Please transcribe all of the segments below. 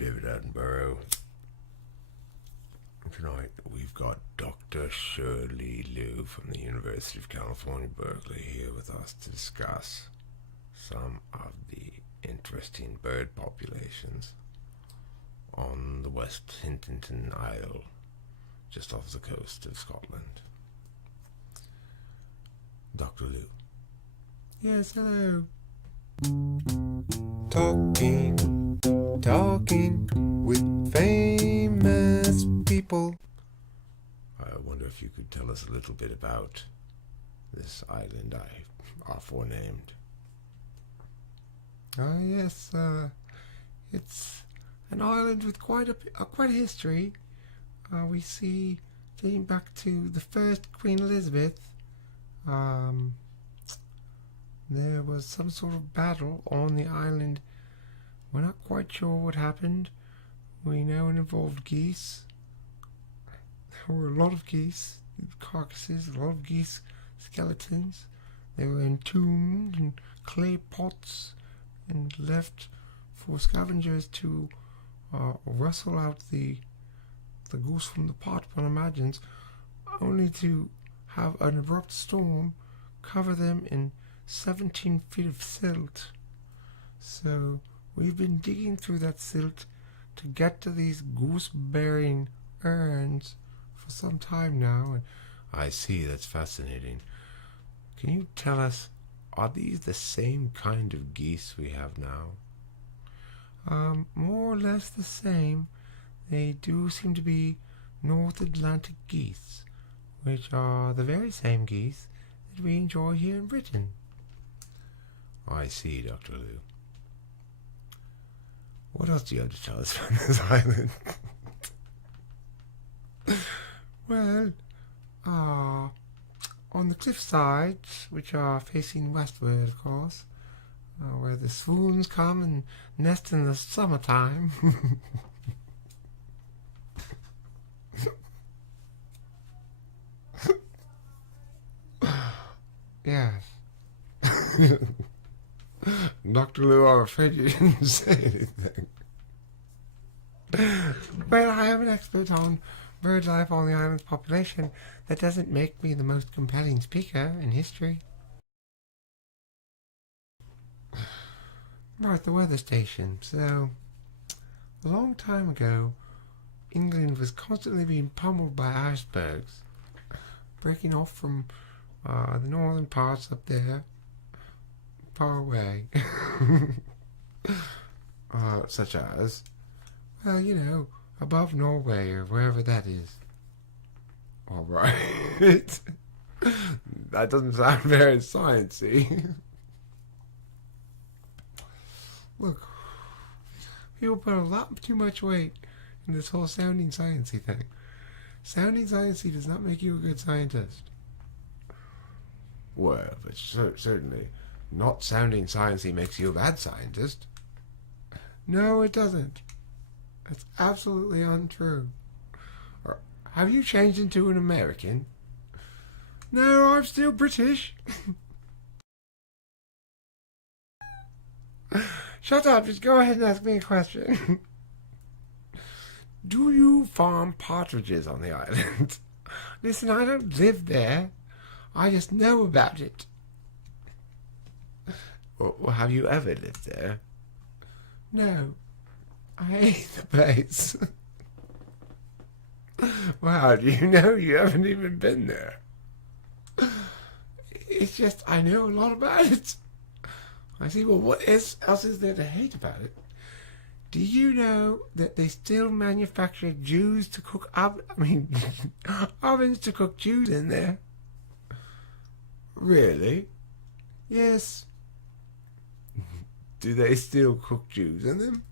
David Attenborough. Tonight we've got Dr. Shirley Liu from the University of California, Berkeley here with us to discuss some of the interesting bird populations on the West Hintonton Isle, just off the coast of Scotland. Dr. Liu. Yes, hello. Talking with famous people. I wonder if you could tell us a little bit about this island I aforenamed. Yes, it's an island with quite a history. We see dating back to the first Queen Elizabeth. There was some sort of battle on the island. We're not quite sure what happened. We know it involved geese. There were a lot of geese carcasses, a lot of geese skeletons. They were entombed in clay pots and left for scavengers to wrestle out the goose from the pot, one imagines, only to have an abrupt storm cover them in 17 feet of silt. So we've been digging through that silt to get to these goose-bearing urns for some time now. And I see, that's fascinating. Can you tell us, are these the same kind of geese we have now? More or less the same. They do seem to be North Atlantic geese, which are the very same geese that we enjoy here in Britain. I see, Dr. Liu. What else do you have to tell us from this island? Well, on the cliff sides, which are facing westward, of course, where the swoons come and nest in the summertime. Yes. Dr. Liu, I'm afraid you didn't say anything. Well, I am an expert on bird life on the island's population. That doesn't make me the most compelling speaker in history. Right, the weather station. So, a long time ago, England was constantly being pummeled by icebergs, breaking off from the northern parts up there, far away. Such as? Well, you know, above Norway or wherever that is. All right. That doesn't sound very sciencey. Look, people put a lot too much weight in this whole sounding sciencey thing. Sounding sciencey does not make you a good scientist. Well, but certainly not sounding sciencey makes you a bad scientist. No, it doesn't. It's absolutely untrue. Have you changed into an American? No, I'm still British. Shut up, just go ahead and ask me a question. Do you farm partridges on the island? Listen, I don't live there. I just know about it. Or have you ever lived there? No. I hate the place. Well, how do you know? You haven't even been there. It's just, I know a lot about it. I see, well, what else is there to hate about it? Do you know that they still manufacture ovens to cook Jews in there? Really? Yes. Do they still cook Jews in them?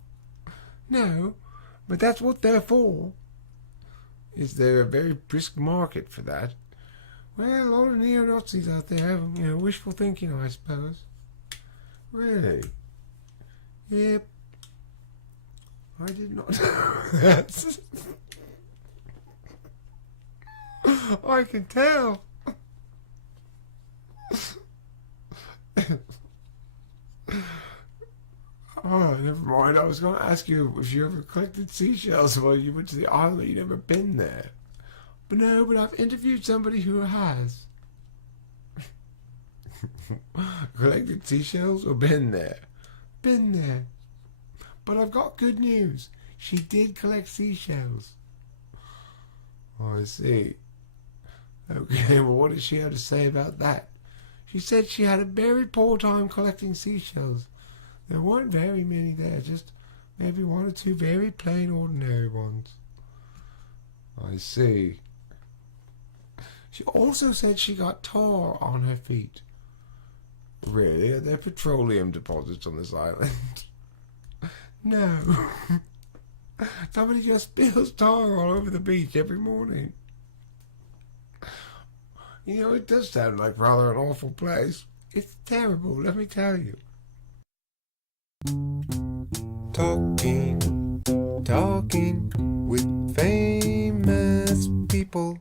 No, but that's what they're for. Is there a very brisk market for that? Well, a lot of neo-Nazis out there have, wishful thinking, I suppose. Really? Yep. I did not know that. I can tell. Oh, never mind. I was going to ask you if you ever collected seashells while you went to the island. You've never been there. But no, but I've interviewed somebody who has. Collected seashells or been there? Been there. But I've got good news. She did collect seashells. Oh, I see. Okay, well, what did she have to say about that? She said she had a very poor time collecting seashells. There weren't very many there, just maybe one or two very plain, ordinary ones. I see. She also said she got tar on her feet. Really? Are there petroleum deposits on this island? No. Somebody just spills tar all over the beach every morning. You know, it does sound like rather an awful place. It's terrible, let me tell you. Talking with famous people.